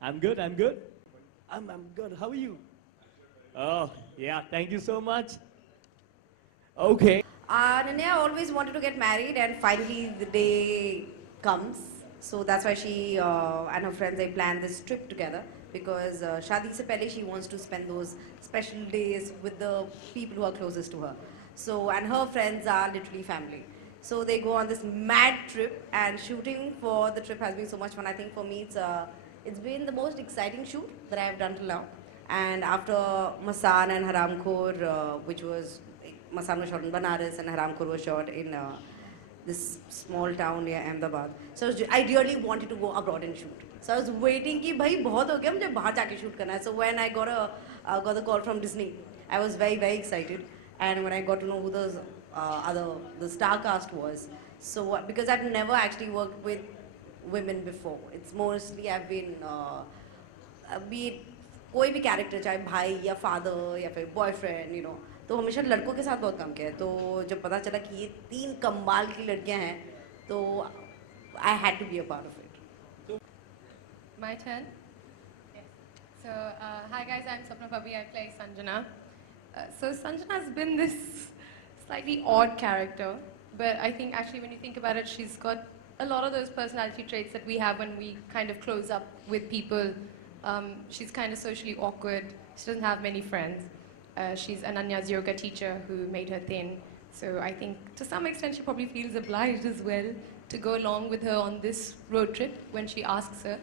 I'm good. I'm good. I'm good. How are you? Oh, yeah. Thank you so much. Okay. Ananya always wanted to get married, and finally the day comes. So that's why she and her friends they plan this trip together because Shadi se pehle she wants to spend those special days with the people who are closest to her. So and her friends are literally family. So they go on this mad trip, and shooting for the trip has been so much fun. I think for me it's been the most exciting shoot that I have done till now. And after Masan and Haramkhor, which was Masan was shot in Banaras and Haramkhor was shot in this small town near Ahmedabad. So I really wanted to go abroad and shoot. So I was waiting कि भाई बहुत हो गया मुझे बाहर जाके shoot करना है. So when I got the call from Disney, I was very excited. And when I got to know who the star cast was, so because I've never actually worked with women before, it's mostly I've been be it कोई भी character चाहे भाई या father या फिर boyfriend तो हमेशा लड़कों के साथ बहुत काम किया है. तो जब पता चला कि ये 3 कमाल की लड़कियां हैं तो I had to be a part of it. My turn? Yes. So, hi guys, I'm Swapna Pabi, I play Sanjana. So Sanjana has been this slightly odd character, but I think actually when you think about it, she's got a lot of those personality traits that we have when we kind of close up with people. She's kind of socially awkward, she doesn't have many friends. She's Ananya's yoga teacher who made her thin. So I think to some extent she probably feels obliged as well to go along with her on this road trip when she asks her.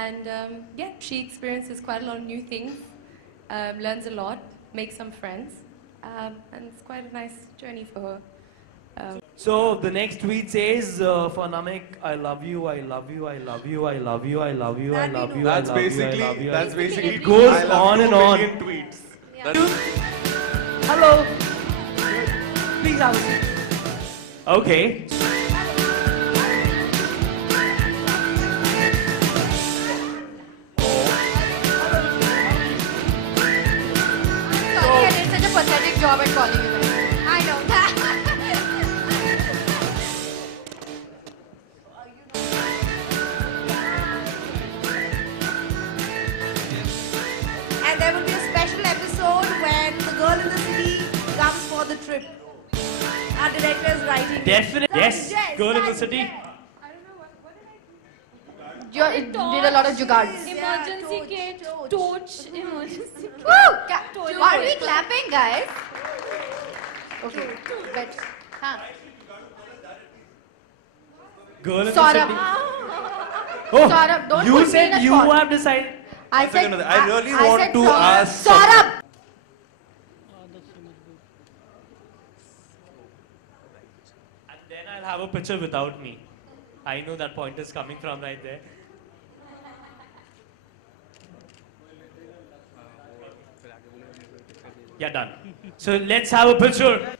And yeah, she experiences quite a lot of new things, learns a lot, makes some friends, and it's quite a nice journey for her. So the next tweet says for Namek, I love you, I love you, I love you, I love you, I love you, I love you, I love you, I love you. That's basically it goes on and on. Tweets. Yeah. Hello. Please have a seat. Okay. Sorry, I did such a pathetic job at calling you guys. I know. And there will be a special episode when the girl in the city comes for the trip. Our director is writing. Definitely. Yes. Girl in the city. I don't know what did I do? You did a lot of jugards. Emergency kit, torch, emergency kit. Woo! Why are we clapping, guys? Okay, but Girl in the Saurabh. city. Oh, Saurabh, don't you put me in said a you spot. have decided. I said, second, I really want said to ask Saurabh. And then I'll have a picture without me. I know that point is coming from right there. Yeah, done. So let's have a picture.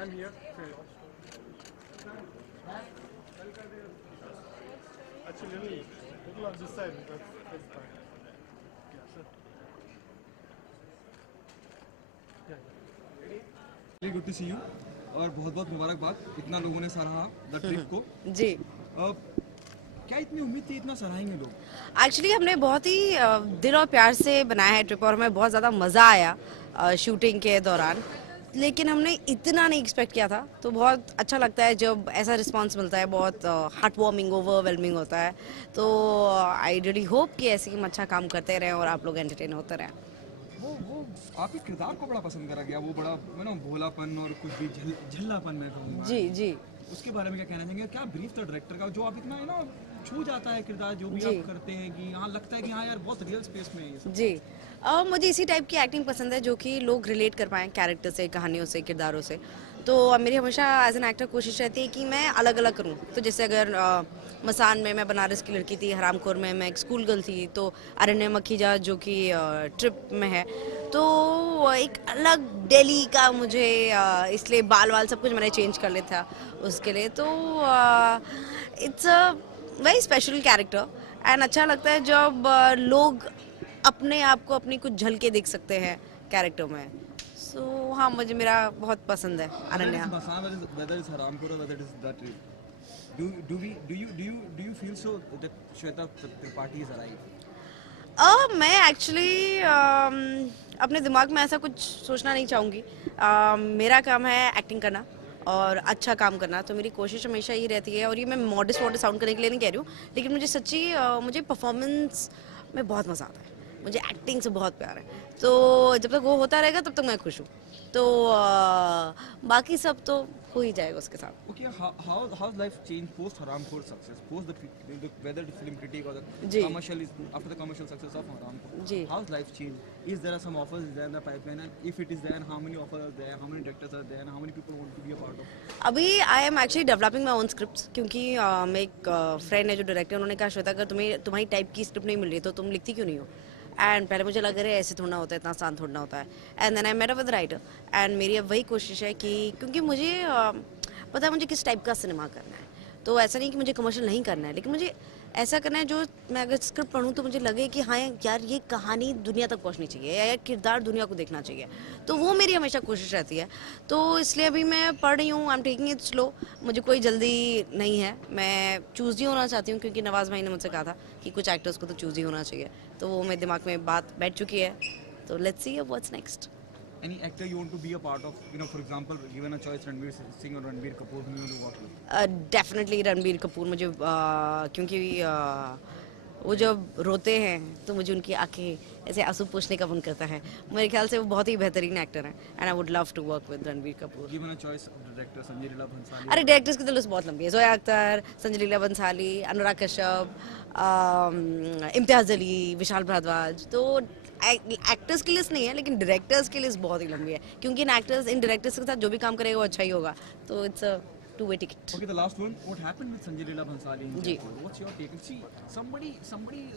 I'm here. Actually, little on this side. That's fine. Yeah, sir. Really good to see you. और बहुत बहुत मुबारकबाद इतना लोगों ने सराहा the trip को. जी क्या इतनी उम्मीद थी इतना सराहेंगे लोग? एक्चुअली हमने बहुत ही दिल और प्यार से बनाया है ट्रिप और हमें बहुत ज़्यादा मज़ा आया शूटिंग के दौरान. लेकिन हमने इतना नहीं एक्सपेक्ट किया था तो बहुत अच्छा लगता है जब ऐसा रिस्पांस मिलता है. बहुत हार्ट वार्मिंग ओवरवेलमिंग होता है. तो आई रियली होप कि ऐसे ही हम अच्छा काम करते रहें और आप लोग एंटरटेन होते रहें. वो आपके किरदार को बड़ा पसंद करा गया. वो बड़ा भोलापन और कुछ भी झल्लापन मैं कहूँगा. जी जी. उसके बारे में क्या कहना चाहेंगे? क्या ब्रीफ था डायरेक्टर का जो आप इतना है ना छू जाता है किरदार जो भी आप करते हैं कि हाँ लगता है कि हाँ यार बहुत रियल स्पेस में है ये सब. जी मुझे इसी टाइप की एक्टिंग पसंद है जो कि लोग रिलेट कर पाएँ कैरेक्टर से, कहानियों से, किरदारों से. तो मेरी हमेशा एज एन एक्टर कोशिश रहती है कि मैं अलग अलग करूं. तो जैसे अगर मसान में मैं बनारस की लड़की थी, हरामखोर में मैं एक स्कूल गर्ल थी, तो अरण्य मखीजा जो कि ट्रिप में है तो एक अलग दिल्ली का मुझे इसलिए बाल सब कुछ मैंने चेंज कर लिया था उसके लिए. तो it's a very special character and अच्छा लगता है जब लोग अपने आप को अपनी कुछ झलके देख सकते हैं कैरेक्टर में. So हाँ, मुझे मेरा बहुत पसंद है Ananya. Whether it's Haramkhor or whether it is that rate. Do you feel so that Shweta Tripathi is arrived? मैं एक्चुअली अपने दिमाग में ऐसा कुछ सोचना नहीं चाहूँगी. मेरा काम है एक्टिंग करना और अच्छा काम करना, तो मेरी कोशिश हमेशा ये रहती है. और ये मैं मॉडेस्ट साउंड करने के लिए नहीं कह रही हूँ, लेकिन मुझे सच्ची मुझे परफॉर्मेंस में बहुत मज़ा आता है. मुझे एक्टिंग से बहुत प्यार है, तो जब तक वो होता रहेगा तब तक मैं खुश हूँ. तो बाकी सब तो हो ही जाएगा उसके साथ. Okay, how's life changed post Haramkhor success, post the whether the film critic or the ji. commercial is after the commercial success of Haramkhor. Ji. How's life changed? Is there some offers there in the pipeline, and if it is there, how many offers are there, how many directors are there, and how many people want to be a part of? अभी I am actually developing my own script, क्योंकि मैं एक friend है जो director, उन्होंने कहा श्वेता अगर तुम्हारी टाइप की स्क्रिप्ट नहीं मिल रही तो तुम लिखती क्यों नहीं हो. एंड पहले मुझे लग रहा है ऐसे थोड़ा होता है, इतना आसान थोड़ा होता है. And then I met up with writer, and मेरी अब वही कोशिश है कि क्योंकि मुझे पता है मुझे किस टाइप का सिनेमा करना है. तो ऐसा नहीं कि मुझे कमर्शियल नहीं करना है, लेकिन मुझे ऐसा करना है जो मैं अगर स्क्रिप्ट पढूं तो मुझे लगे कि हाँ यार ये कहानी दुनिया तक पहुंचनी चाहिए, या किरदार दुनिया को देखना चाहिए. तो वो मेरी हमेशा कोशिश रहती है. तो इसलिए अभी मैं पढ़ रही हूँ, I am taking it slow. मुझे कोई जल्दी नहीं है, मैं चूज़ ही होना चाहती हूँ, क्योंकि नवाज भाई ने मुझसे कहा था कि कुछ एक्टर्स को तो चूज़ ही होना चाहिए. तो वो मेरे दिमाग में बात बैठ चुकी है. तो let's see what's next. Any actor you want to be a part of? You know, for example, given a choice, Ranveer Singh or Ranbir Kapoor, who you want to work with? Definitely Ranbir Kapoor. मुझे क्योंकि वो जब रोते हैं तो मुझे उनकी आंखें ऐसे आंसू पोंछने का मन करता है. मेरे ख्याल से वो बहुत ही बेहतरीन एक्टर हैं, and I would love to work with Ranbir Kapoor. Given a choice of director, Sanjay Leela Bhansali. अरे डायरेक्टर्स की तो लिस्ट बहुत लंबी है. जोया अख्तर, संजय लीला बंसाली, अनुराग कश्यप, इम्तियाज अली, विशाल भारद्वाज. तो एक्टर्स की लिस्ट नहीं है, लेकिन डायरेक्टर्स की लिस्ट बहुत ही लंबी है, क्योंकि इन डायरेक्टर्स के साथ जो भी काम करेगा वो अच्छा ही होगा. तो it's a two-way ticket. Okay, the last one. What happened with Sanjay Leela Bhansali? जी. What's your take? See, somebody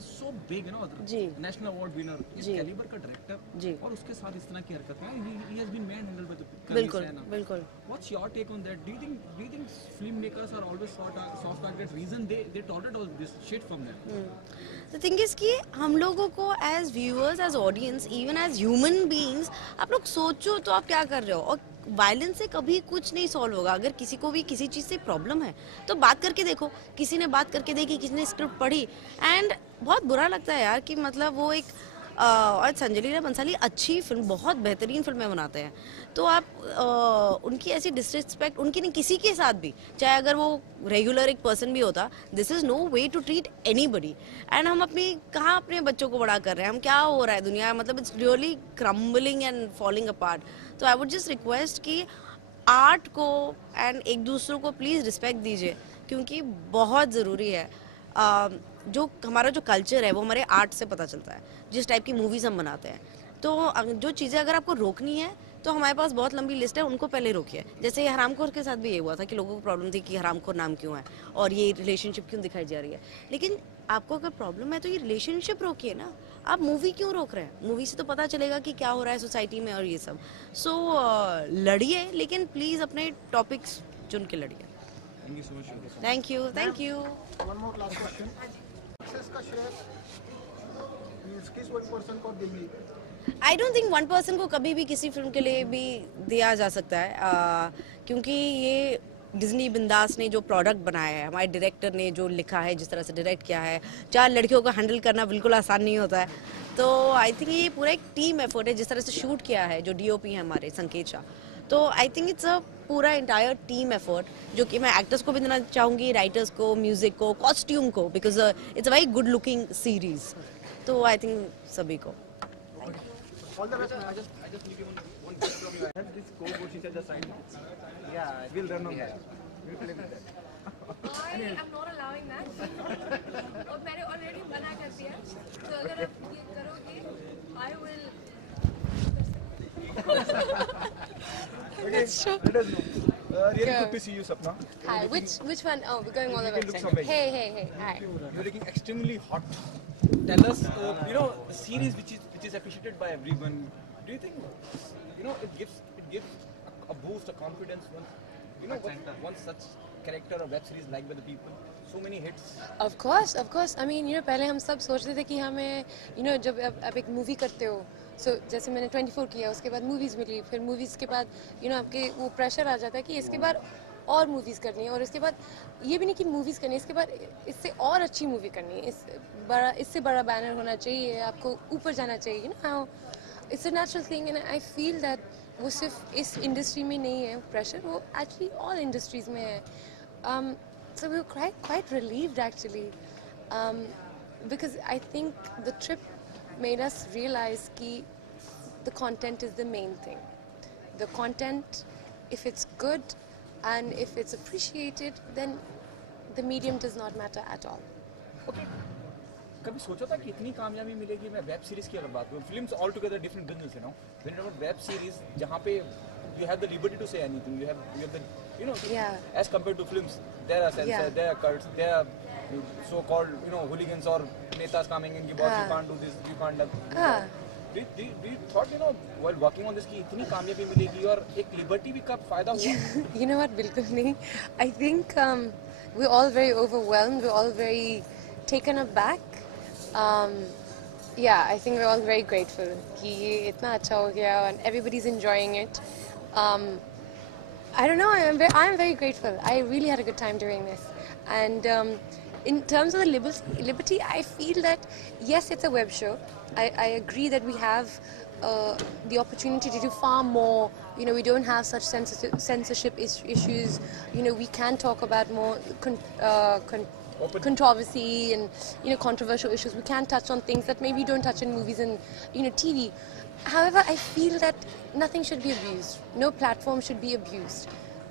so big, you know, जी. national award winner, इस जी. caliber का director, जी. और उसके साथ इस तरह की हरकत है. He has been manhandled by the बिल्कुल बिल्कुल. What's your take on that? Do you think filmmakers are always soft target? Reason they tolerate all this shit from them? The thing is कि हम लोगों को as viewers, as audience, even as human beings, आप लोग सोचो तो आप क्या कर रहे हो. और वायलेंस से कभी कुछ नहीं सॉल्व होगा. अगर किसी को भी किसी चीज़ से प्रॉब्लम है तो बात करके देखो. किसी ने बात करके देखी, किसी ने स्क्रिप्ट पढ़ी, एंड बहुत बुरा लगता है यार कि मतलब वो एक और संजय लीला बंसाली अच्छी फिल्म, बहुत बेहतरीन फिल्में बनाते हैं. तो आप उनकी ऐसी डिसरिस्पेक्ट उनकी नहीं, किसी के साथ भी, चाहे अगर वो रेगुलर एक पर्सन भी होता, this is no way to treat anybody. And हम कहाँ अपने बच्चों को बड़ा कर रहे हैं, हम क्या हो रहा है दुनिया, मतलब it's really crumbling and falling apart. तो आई वुड जस्ट रिक्वेस्ट कि आर्ट को एंड एक दूसरों को प्लीज़ रिस्पेक्ट दीजिए, क्योंकि बहुत ज़रूरी है. जो हमारा जो कल्चर है वो हमारे आर्ट से पता चलता है, जिस टाइप की मूवीज़ हम बनाते हैं. तो जो चीज़ें अगर आपको रोकनी है तो हमारे पास बहुत लंबी लिस्ट है, उनको पहले रोकिए. जैसे हरामखोर के साथ भी ये हुआ था कि लोगों को प्रॉब्लम थी कि हरामखोर नाम क्यों है और ये रिलेशनशिप क्यों दिखाई जा रही है. लेकिन आपको अगर प्रॉब्लम है तो ये रिलेशनशिप रोकिए ना. आप मूवी क्यों रोक रहे हैं? मूवी से तो पता चलेगा कि क्या हो रहा है सोसाइटी में और ये सब. सो लड़िए, लेकिन प्लीज़ अपने टॉपिक्स चुन के लड़िए. Thank you so much. Thank you. Thank you. One more last question. Success का श्रेय किस one person को देंगे? I don't think one person को कभी भी किसी फिल्म के लिए भी दिया जा सकता है, क्योंकि ये डिज्नी बिंदास ने जो प्रोडक्ट बनाया है, हमारे डायरेक्टर ने जो लिखा है, जिस तरह से डायरेक्ट किया है, 4 लड़कियों को हैंडल करना बिल्कुल आसान नहीं होता है. तो आई थिंक ये पूरा एक टीम एफर्ट है, जिस तरह से शूट किया है जो DOP है हमारे संकेत शाह. तो आई थिंक इट्स अ पूरा इंटायर टीम एफर्ट, जो कि मैं एक्टर्स को भी देना चाहूँगी, राइटर्स को, म्यूजिक को, कॉस्ट्यूम को, because it's a very good looking series. तो आई थिंक सभी को. All the best. I just need one question from you. I have this code which is at the side. Yeah, we'll run on that. We'll play with that. I am not allowing that. और मैंने already मना कर दिया. तो अगर आप ये करोगे, I will. That's true. Let us know. Really good to see you, Sapna. Hi, which one? Oh, we're going all the You way. can look somewhere. Hey. Hi. You're looking extremely hot. Tell us, a series which is appreciated by everyone. Do you think, it gives a boost, a confidence once, once such character or web series liked by the people? So many hits. Of course, of course. I mean, पहले हम सब सोचते थे कि हमें, जब आप एक मूवी करते हो, so जैसे मैंने 24 किया, उसके बाद मूवीज मिली, फिर मूवीज के बाद, आपके वो प्रेशर आ जाता है कि इसके बाद और मूवीज करनी है, और इसके बाद ये भी नहीं कि मूवीज करनी है, इसके बाद इससे और अच्छी मूवी करनी है, इससे बड़ा बैनर होना चाहिए, आपको ऊपर जाना चाहिए, how it's a natural thing, and I feel that वो सिर्फ इस इंडस्ट्री में नहीं है प्रेशर, वो एक्चुअली ऑल इंडस्ट्रीज में है. So we were quite relieved actually, because I think the trip made us realize that the content is the main thing. The content, if it's good and if it's appreciated, then the medium does not matter at all. Okay. कभी सोचा था कि इतनी कामयाबी मिलेगी? मैं web series की अगर बात करूँ, films all together different business, when you web series जहाँ पे you have the liberty to say anything, you have the as compared to films, there are censors, there are cults, there are so-called hooligans or netas coming in, boss you can't do this, you can't do that. Do you thought while working on this कि इतनी कामयाबी मिलेगी और एक liberty भी कब फायदा हुआ? You know what, बिल्कुल नहीं. I think we're all very overwhelmed, we're all very taken aback. Yeah, I think we're all very grateful कि ये इतना अच्छा हो गया and everybody's enjoying it. I don't know, I am very grateful. I really had a good time doing this. And in terms of the liberty, I feel that yes, it's a web show. I agree that we have the opportunity to do far more. We don't have such censorship issues. We can talk about more controversy and controversial issues. We can touch on things that maybe don't touch in movies and TV. However, I feel that nothing should be abused. No platform should be abused.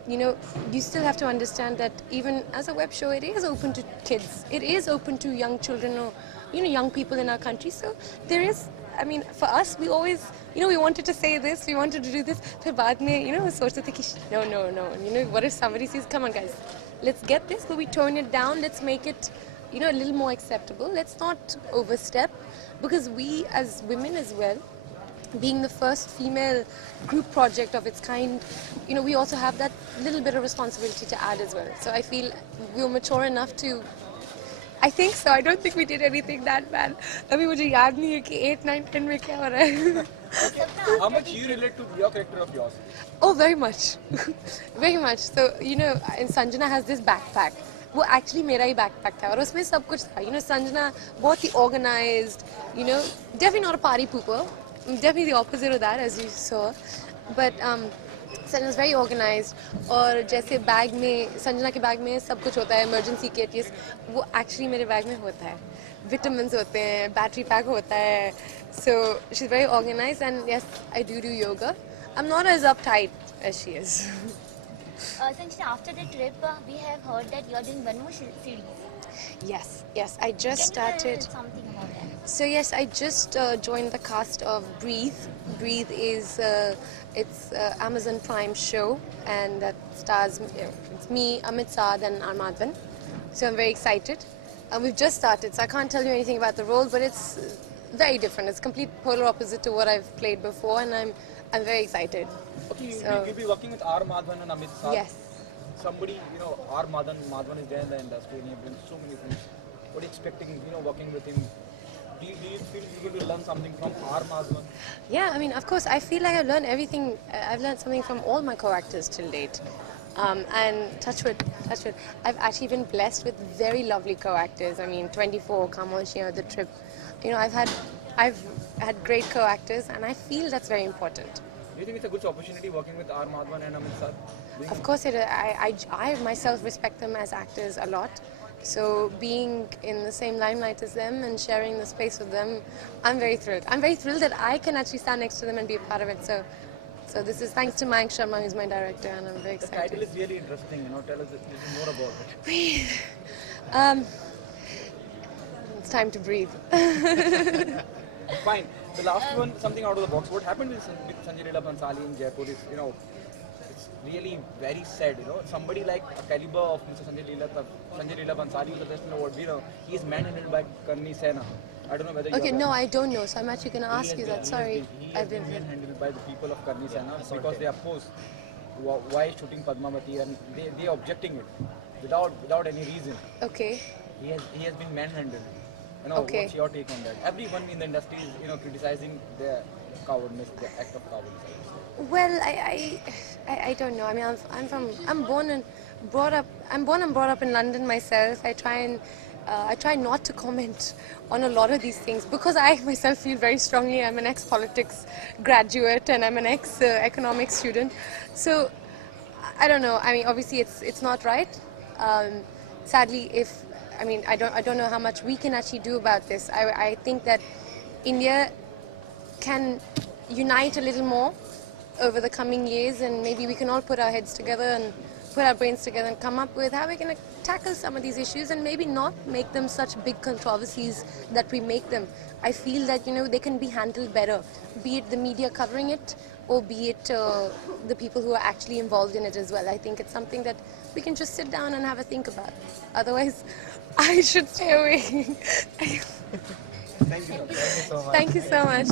You still have to understand that even as a web show, it is open to kids. It is open to young children or young people in our country. So there is, I mean, for us, we always, we wanted to say this, we wanted to do this. फिर बाद में, सोचते थे कि no. What if somebody says, come on guys, let's get this, but we tone it down, let's make it, a little more acceptable. Let's not overstep, because we as women as well, being the first female group project of its kind, we also have that little bit of responsibility to add as well. So I feel we were mature enough to, I think so. I don't think we did anything that bad. अभी मुझे याद नहीं है कि 8, 9, 10 में क्या हो रहा है. How much you relate to your character of yours? Oh, very much. Very much. So, and Sanjana has this backpack. वो actually मेरा ही backpack था और उसमें सब कुछ था. Sanjana बहुत ही organized, definitely not a party pooper. Definitely the opposite of that, as you saw. But Sanjana is very organized. और जैसे बैग में, संजना के बैग में सब कुछ होता है, emergency kit, yes, वो actually मेरे बैग में होता है. Vitamins होते हैं, battery pack होता है. So she's very organized, and yes, I do yoga. I'm not as uptight as she is. Sanjana, after the trip, we have heard that you are doing one more series. Yes, I just started. Can you tell something about that? So yes, I just joined the cast of Breathe. Breathe is it's Amazon Prime show, and that stars it's me, Amit Saad, and Armadhan. So I'm very excited. We've just started, so I can't tell you anything about the role, but it's very different. It's complete polar opposite to what I've played before, and I'm very excited. Okay, So- you'll be working with R. Madhavan and Amit Saad. Yes. Somebody, R. Madhavan is there in the industry and he's done so many things. What are you expecting, working with him? Do you feel you're going to learn something from R. Madhavan? Yeah, I mean, of course, I feel like I've learned everything. I've learned something from all my co-actors till date. And touch wood, I've actually been blessed with very lovely co-actors. I mean, 24, Kamosh, The Trip. I've had great co-actors, and I feel that's very important. Do you think it's a good opportunity working with R. Madhavan and Amit Saad? Of course, I myself respect them as actors a lot. So being in the same limelight as them and sharing the space with them, I'm very thrilled. I'm very thrilled that I can actually stand next to them and be a part of it. So this is thanks to Mayank Sharma, who's my director, and I'm very The excited. title is really interesting, tell us a little more about it. It's time to breathe. Fine. The last one, something out of the box. What happened with Sanjay Leela Bhansali in Jaipur is, it's really very sad. Somebody like a caliber of Mr. Sanjay Leela Bhansali, the best what we know, he is manhandled by Karni Sena. I don't know whether you Okay, are no, aware. I don't know. So I'm actually going to ask you that. Sorry, He has been manhandled by the people of Karni Sena because they oppose why is shooting Padmavati, and they objecting it without any reason. Okay. He has been manhandled. You know, Okay. what's your take on that? Everyone in the industry is, you know, criticizing the cowardness, the act of cowardice. Well, I don't know. I mean, I'm born and brought up in London myself. I try not to comment on a lot of these things because I myself feel very strongly. I'm an ex-politics graduate and I'm an ex-economics student. So I don't know. I mean, obviously it's not right. Sadly, I don't know how much we can actually do about this. I think that India can unite a little more over the coming years, and maybe we can all put our heads together and put our brains together and come up with how we're going to tackle some of these issues and maybe not make them such big controversies that we make them. I feel that, you know, they can be handled better, be it the media covering it or be it the people who are actually involved in it as well. I think it's something that we can just sit down and have a think about. Otherwise, I should stay away. Thank you so much. Thank you so much.